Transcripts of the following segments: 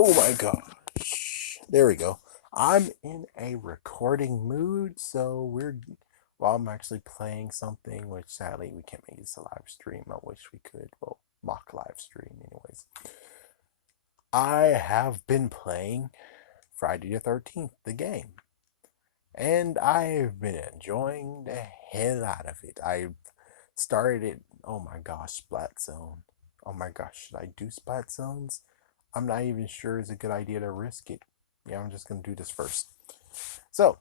Oh my gosh. There we go. I'm in a recording mood, so well, I'm actually playing something, which sadly we can't make this a live stream. I wish we could. Well, mock live stream, anyways. I have been playing Friday the 13th, the game, and I've been enjoying the hell out of it. I've started it. Oh my gosh, Splat Zone. Oh my gosh, should I do Splat Zones? I'm not even sure it's a good idea to risk it. Yeah, I'm just gonna do this first. So,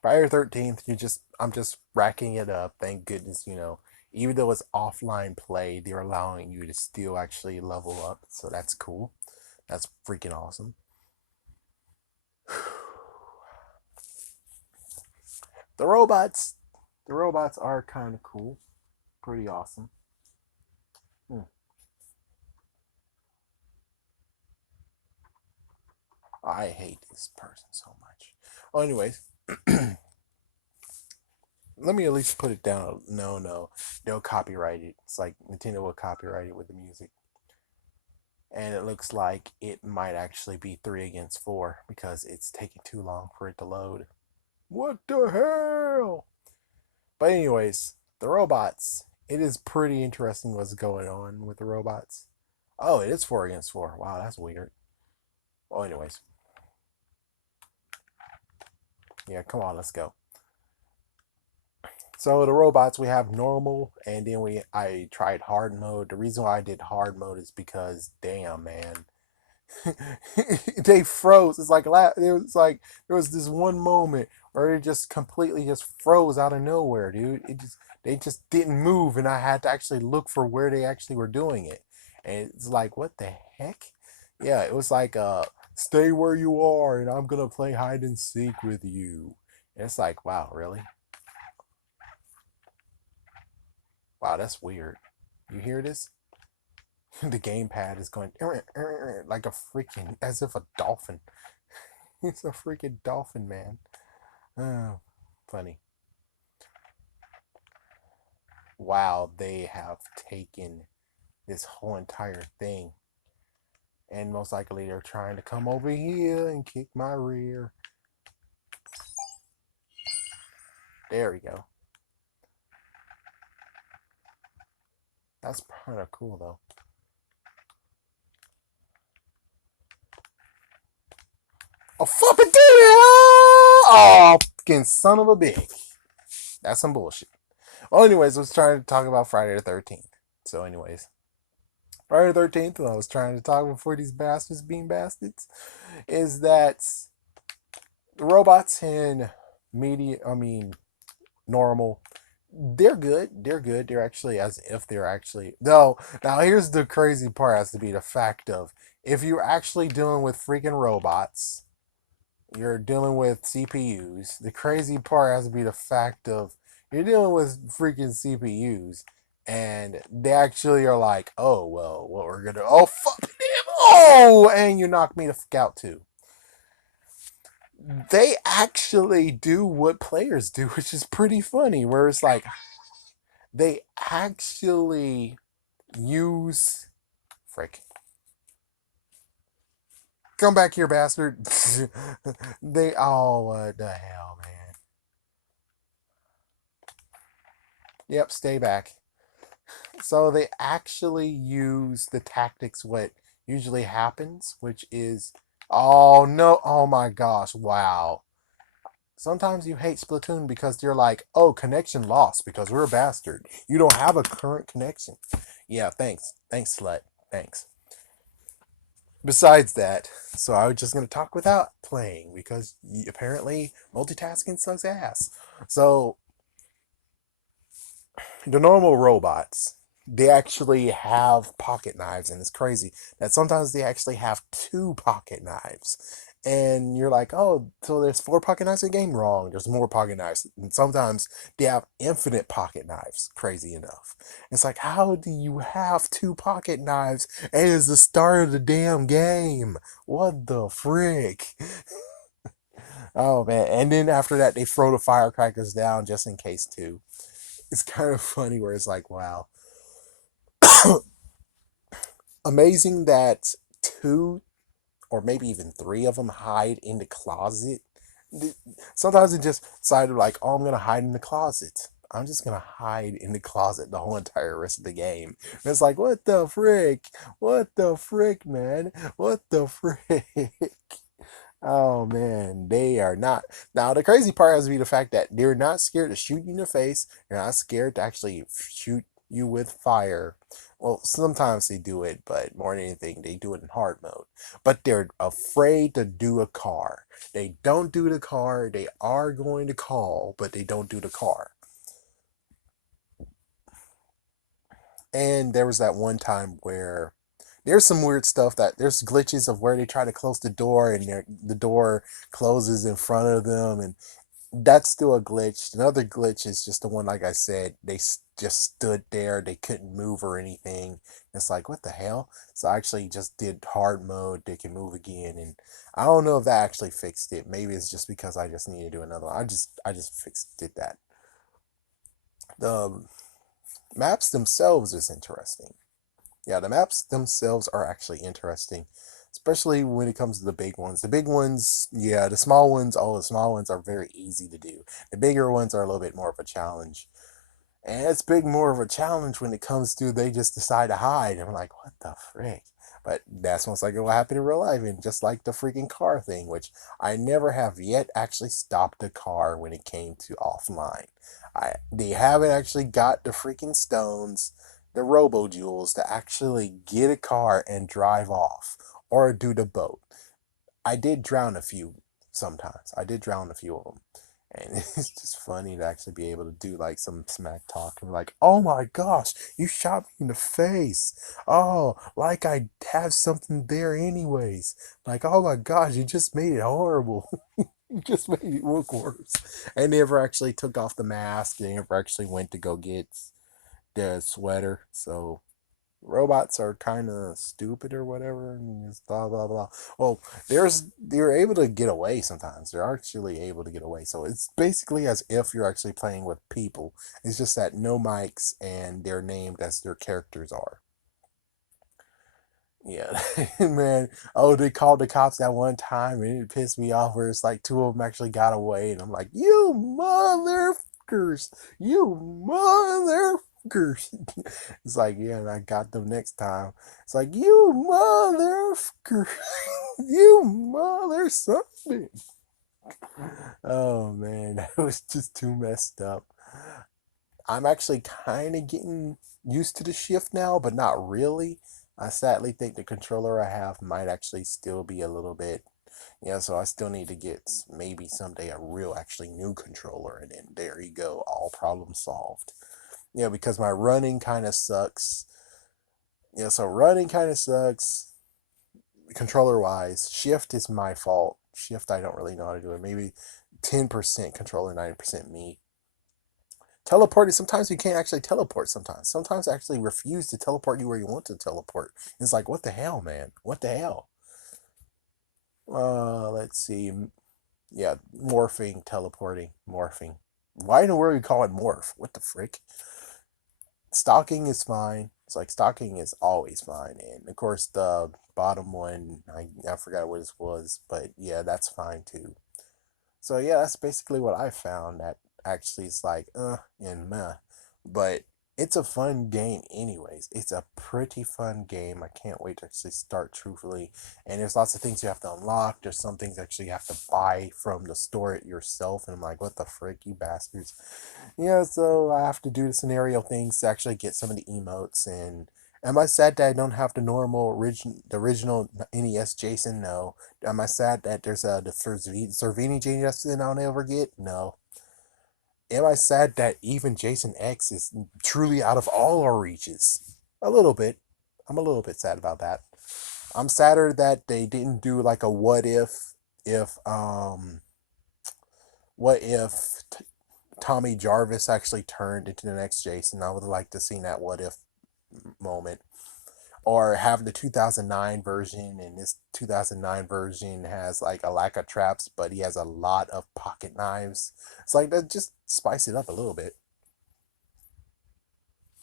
Friday 13th, I'm just racking it up. Thank goodness, even though it's offline play, they're allowing you to still actually level up. So that's cool. That's freaking awesome. The robots, the robots are kind of cool, pretty awesome. Hmm. I hate this person so much. Well, anyways, let me at least put it down. No, they'll copyright it. It's like Nintendo will copyright it with the music. And it looks like it might actually be 3 against 4 because it's taking too long for it to load. What the hell? But anyways, the robots. It is pretty interesting what's going on with the robots. Oh, it is 4 against 4. Wow, that's weird. Well, anyways, yeah, come on, let's go. So the robots, we have normal, and then I tried hard mode. The reason why I did hard mode is because damn man, they froze. There was this one moment where it just completely just froze out of nowhere, dude. They just didn't move, and I had to actually look for where they actually were doing it. And it's like, what the heck? Yeah, it was like stay where you are, and I'm gonna play hide and seek with you. And it's like, wow, really? Wow, that's weird. You hear this? The gamepad is going like a freaking, as if a dolphin. It's a freaking dolphin, man. Oh, funny. Wow, they have taken this whole entire thing. And most likely they're trying to come over here and kick my rear. There we go. That's kind of cool, though. Oh, fucking did it! Oh, fucking son of a bitch. That's some bullshit. Well, anyways, I was trying to talk about Friday the 13th. So, anyways, Friday the 13th, when I was trying to talk before these bastards being bastards, is that the robots in normal, they're good. They're good. They're actually as if they're actually. No, now here's the crazy part has to be the fact of if you're actually dealing with freaking robots, you're dealing with CPUs. The crazy part has to be the fact of you're dealing with freaking CPUs. And they actually are like, oh, well, what we're gonna. Oh, fuck damn. Oh, and you knocked me the fuck out too. They actually do what players do, which is pretty funny. Where it's like they actually use frick. Come back here, bastard. They what the hell, man. Yep, stay back. So they actually use the tactics what usually happens, which is oh no, oh my gosh, wow. Sometimes you hate Splatoon because you're like, oh, connection lost because we're a bastard. You don't have a current connection. Yeah, thanks. Thanks, slut. Thanks. Besides that, so I was just going to talk without playing because apparently multitasking sucks ass. So the normal robots, they actually have pocket knives, and it's crazy that sometimes they actually have two pocket knives. And you're like, oh, so there's four pocket knives in the game? Wrong. There's more pocket knives. And sometimes they have infinite pocket knives, crazy enough. It's like, how do you have two pocket knives and it's the start of the damn game? What the frick? Oh, man. And then after that, they throw the firecrackers down just in case, too. It's kind of funny where it's like, wow. amazing that two or maybe even three of them hide in the closet. Sometimes they just decided like, oh, I'm gonna hide in the closet. I'm just gonna hide in the closet the whole entire rest of the game. And it's like, what the frick? What the frick, man? What the frick? Oh man, they are not. Now the crazy part has to be the fact that they're not scared to shoot you in the face. They're not scared to actually shoot you with fire. Well, sometimes they do it, but more than anything, they do it in hard mode. But they're afraid to do a car. They don't do the car. They are going to call, but they don't do the car. And there was that one time where there's some weird stuff that there's glitches of where they try to close the door and the door closes in front of them, and that's still a glitch. Another glitch is just the one, like I said, they just stood there, they couldn't move or anything. It's like, what the hell? So I actually just did hard mode, they can move again, and I don't know if that actually fixed it. Maybe it's just because I just need to do another one. I just fixed did that. The maps themselves is interesting. Yeah, the maps themselves are actually interesting, especially when it comes to the big ones. The big ones, yeah, the small ones, oh, the small ones are very easy to do. The bigger ones are a little bit more of a challenge. And it's big more of a challenge when it comes to they just decide to hide. I'm like, what the frick? But that's most likely what happened in real life, and just like the freaking car thing, which I never have yet actually stopped a car when it came to offline. They haven't actually got the freaking stones, the robo jewels to actually get a car and drive off or do the boat. I did drown a few sometimes. I did drown a few of them. And it's just funny to actually be able to do like some smack talk and be like, oh my gosh, you shot me in the face. Oh, like I have something there anyways. Like, oh my gosh, you just made it horrible. You just made it look worse. And they never actually took off the mask. They never actually went to go get the sweater. So robots are kind of stupid or whatever, and just blah blah blah. Well, they're able to get away sometimes. They're actually able to get away. So it's basically as if you're actually playing with people. It's just that no mics and they're named as their characters are. Yeah, man. Oh, they called the cops that one time, and it pissed me off. Where it's like two of them actually got away, and I'm like, "You motherfuckers! You motherfuckers!" It's like, yeah, and I got them next time. It's like, "You motherfucker! You mother something!" Oh man, that was just too messed up. I'm actually kind of getting used to the shift now, but not really. I sadly think the controller I have might actually still be a little bit, yeah, so I still need to get maybe someday a real, actually new controller, and then there you go, all problems solved. Yeah, because my running kind of sucks. Yeah, so running kind of sucks, controller wise. Shift is my fault. Shift, I don't really know how to do it. Maybe 10% controller, 90% me. Teleporting, sometimes you can't actually teleport sometimes I actually refuse to teleport you where you want to teleport. It's like, what the hell, man, what the hell. Let's see. Yeah, morphing, teleporting, morphing. Why in the world you call it morph? What the frick? Stalking is fine. It's like stalking is always fine, and of course the bottom one, I forgot what it was, but yeah, that's fine too. So yeah, that's basically what I found. That actually is like and meh, but it's a fun game anyways. It's a pretty fun game. I can't wait to actually start truthfully. And there's lots of things you have to unlock. There's some things actually you have to buy from the store it yourself. And I'm like, what the frick, you bastards? Yeah, so I have to do the scenario things to actually get some of the emotes. And am I sad that I don't have the original NES Jason? No. Am I sad that there's the Cervini Jason I'll never get? No. Am I sad that even Jason X is truly out of all our reaches? A little bit. I'm a little bit sad about that. I'm sadder that they didn't do like a if what if Tommy Jarvis actually turned into the next Jason. I would like to see that what if moment. Or have the 2009 version, and this 2009 version has like a lack of traps, but he has a lot of pocket knives. It's like that, just spice it up a little bit.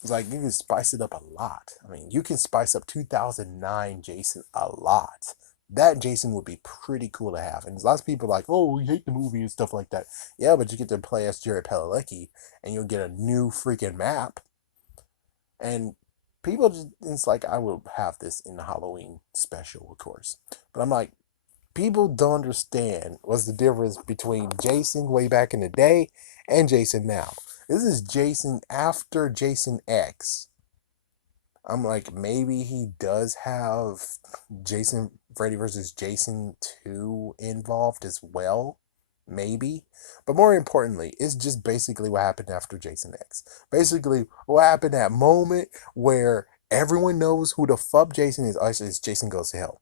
It's like you can spice it up a lot. I mean, you can spice up 2009 Jason a lot. That Jason would be pretty cool to have. And lots of people are like, oh, we hate the movie and stuff like that. Yeah, but you get to play as Jared Padalecki and you'll get a new freaking map. And people just, it's like, I will have this in the Halloween special, of course. But I'm like, people don't understand what's the difference between Jason way back in the day and Jason now. This is Jason after Jason X. I'm like, maybe he does have Jason Freddy versus Jason 2 involved as well. Maybe. But more importantly, it's just basically what happened after Jason X. Basically, what happened that moment where everyone knows who the fuck Jason is. Actually, it's Jason Goes to Hell.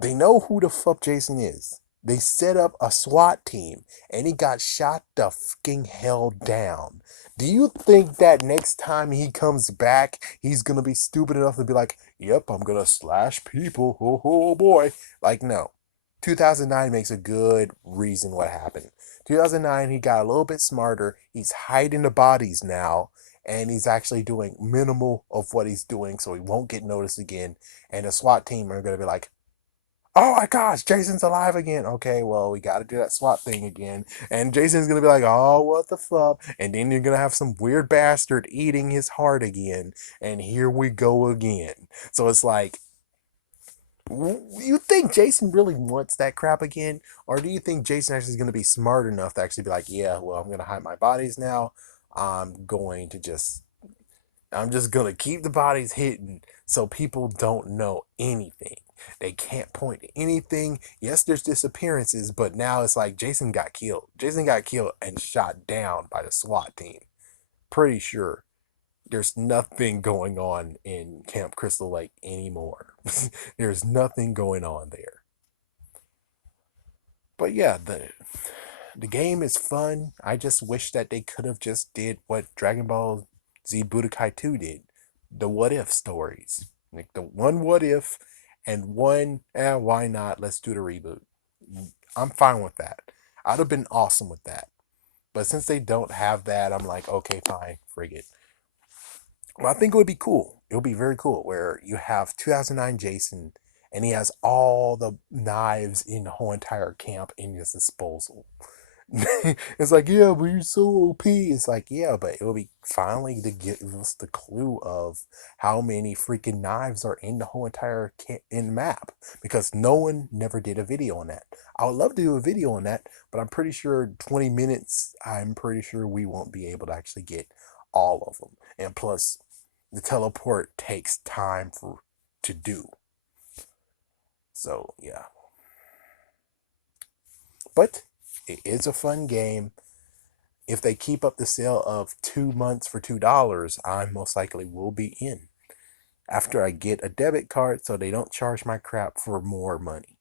They know who the fuck Jason is. They set up a SWAT team and he got shot the fucking hell down. Do you think that next time he comes back, he's gonna be stupid enough to be like, yep, I'm gonna slash people, oh boy. Like, no. 2009 makes a good reason what happened. 2009, he got a little bit smarter. He's hiding the bodies now, and he's actually doing minimal of what he's doing so he won't get noticed again. And the SWAT team are gonna be like, oh my gosh, Jason's alive again. Okay, well, we got to do that SWAT thing again. And Jason's going to be like, oh, what the fuck? And then you're going to have some weird bastard eating his heart again. And here we go again. So it's like, you think Jason really wants that crap again? Or do you think Jason actually is going to be smart enough to actually be like, yeah, well, I'm going to hide my bodies now. I'm going to just I'm just gonna keep the bodies hidden so people don't know anything. They can't point to anything. Yes, there's disappearances, but now it's like Jason got killed. Jason got killed and shot down by the SWAT team. Pretty sure there's nothing going on in Camp Crystal Lake anymore. There's nothing going on there. But yeah, the game is fun. I just wish that they could have just did what Dragon Ball Z Budokai 2 did. The what if stories. Like the one what if and one, why not? Let's do the reboot. I'm fine with that. I'd have been awesome with that. But since they don't have that, I'm like, okay, fine, frig it. Well, I think it would be cool. It would be very cool where you have 2009 Jason and he has all the knives in the whole entire camp in his disposal. It's like, yeah, but you're so OP. It's like, yeah, but it will be finally to give us the clue of how many freaking knives are in the whole entire in the map because no one never did a video on that. I would love to do a video on that, but I'm pretty sure 20 minutes. I'm pretty sure we won't be able to actually get all of them, and plus, the teleport takes time for to do. So yeah, but it is a fun game. If they keep up the sale of 2 months for $2, I most likely will be in after I get a debit card so they don't charge my crap for more money.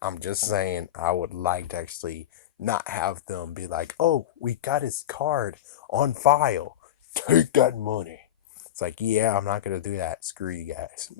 I'm just saying, I would like to actually not have them be like, oh, we got his card on file. Take that money. It's like, yeah, I'm not going to do that. Screw you guys.